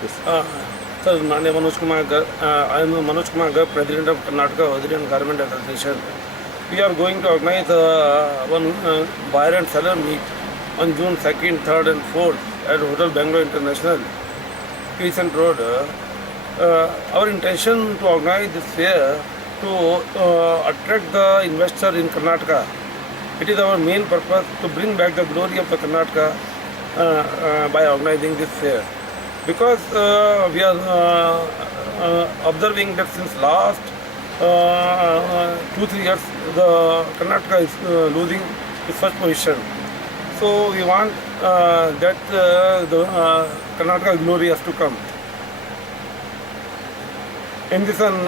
Uh, Sir, my name is Manoj Kumar Garg. I am Manoj Kumar Garg, President of Karnataka Hosiery and Garment Association. We are going to organize one buyer and seller meet on June 2nd, 3rd and 4th at Hotel Bangalore International, Crescent Road. Our intention to organize this fair to attract the investor in Karnataka. It is our main purpose to bring back the glory of the Karnataka by organizing this fair. Because we are observing that since last 2-3 years, the Karnataka is losing its first position. So we want that the Karnataka glory has to come. In this one,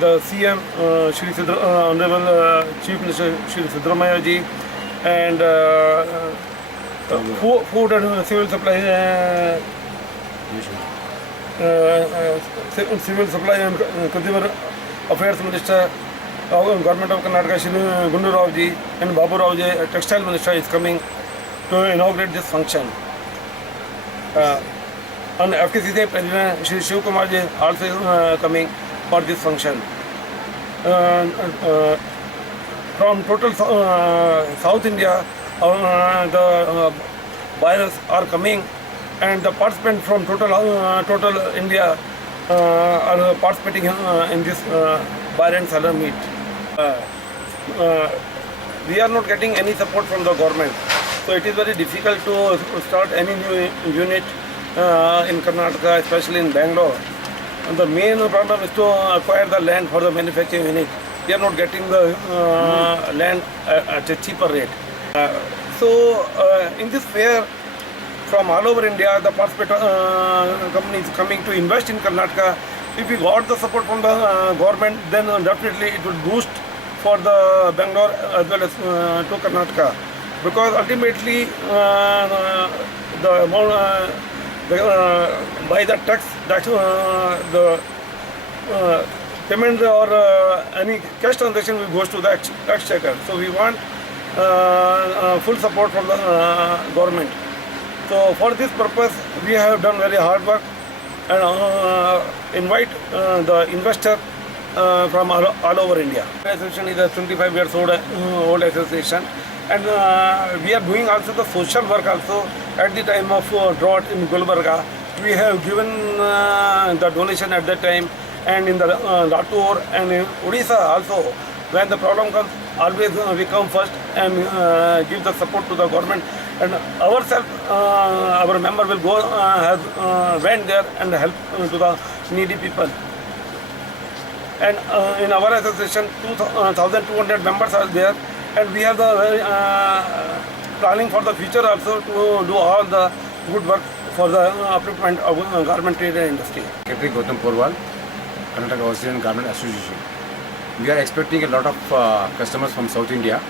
the CM, Honorable Chief Minister Shri Siddaramaiah ji, and Food and Civil Supply, Civil Supply and Consumer Affairs Minister, Government of Karnataka, Shri Gundu Rao ji, and Babu Rao ji, Textile Minister is coming to inaugurate this function. And FKCCI President Shri Shiv Kumar ji also is coming for this function. From total South India, the buyers are coming, and the participants from total India are participating in this buyer and seller meet. We are not getting any support from the government, so it is very difficult to start any new unit in Karnataka, especially in Bangalore. And the main problem is to acquire the land for the manufacturing unit. We are not getting the land at a cheaper rate. So in this fair, from all over India, the participator companies coming to invest in Karnataka. If we got the support from the government, then definitely it would boost for the Bangalore as well as to Karnataka. Because ultimately, the amount by the tax, the payment or any cash transaction will goes to the exchequer. So we want full support from the government. So for this purpose, we have done very hard work and invite the investor from all over India. The association is a 25 years old association, and we are doing also the social work also. At the time of drought in Gulbarga, we have given the donation at that time, and in the Latur and in Odisha also, when the problem comes, always we come first and give the support to the government. And ourselves, our member will go, went there and help to the needy people. And in our association, 2,200 members are there, and we have the planning for the future also to do all the good work for the upliftment of garment trade and industry. Secretary Gautam Porwal, Karnataka Hosiery and Garment Association. We are expecting a lot of customers from South India,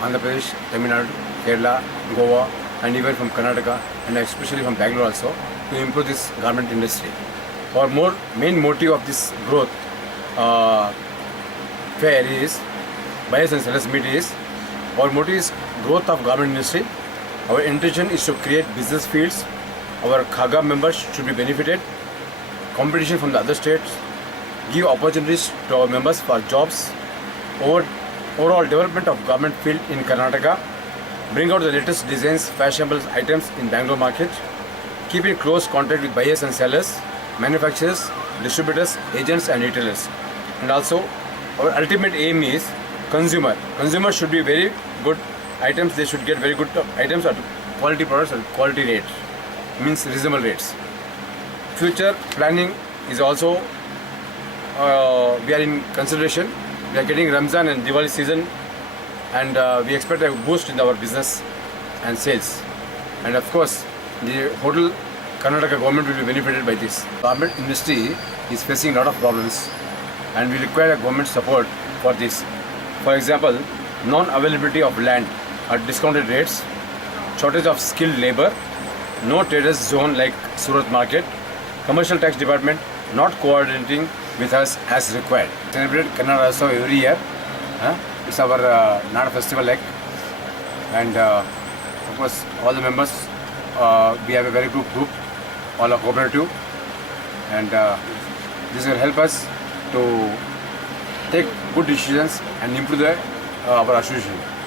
Andhra Pradesh, Tamil Nadu, Kerala, Goa, and even from Karnataka, and especially from Bangalore also, to improve this garment industry. Our main motive of this growth fair is, buyers and sellers meet is, our motive is growth of garment industry. Our intention is to create business fields. Our Khaga members should be benefited. Competition from the other states, give opportunities to our members for jobs. Overall development of garment field in Karnataka. Bring out the latest designs, fashionable items in Bangalore market. Keep in close contact with buyers and sellers, manufacturers, distributors, agents and retailers. And also, our ultimate aim is consumer. Consumers should be very good items. They should get very good items at quality products at quality rates. Means reasonable rates. Future planning is also we are in consideration. We are getting Ramzan and Diwali season, and we expect a boost in our business and sales. And of course, the hotel Karnataka government will be benefited by this. Garment industry is facing a lot of problems, and we require a government support for this. For example, non-availability of land at discounted rates, shortage of skilled labor, no traders zone like Surat market, commercial tax department not coordinating with us as required. Celebrate Kannada Utsav every year. It's our Nada festival and of course all the members, we have a very good group all are cooperative, and this will help us to take good decisions and improve our association.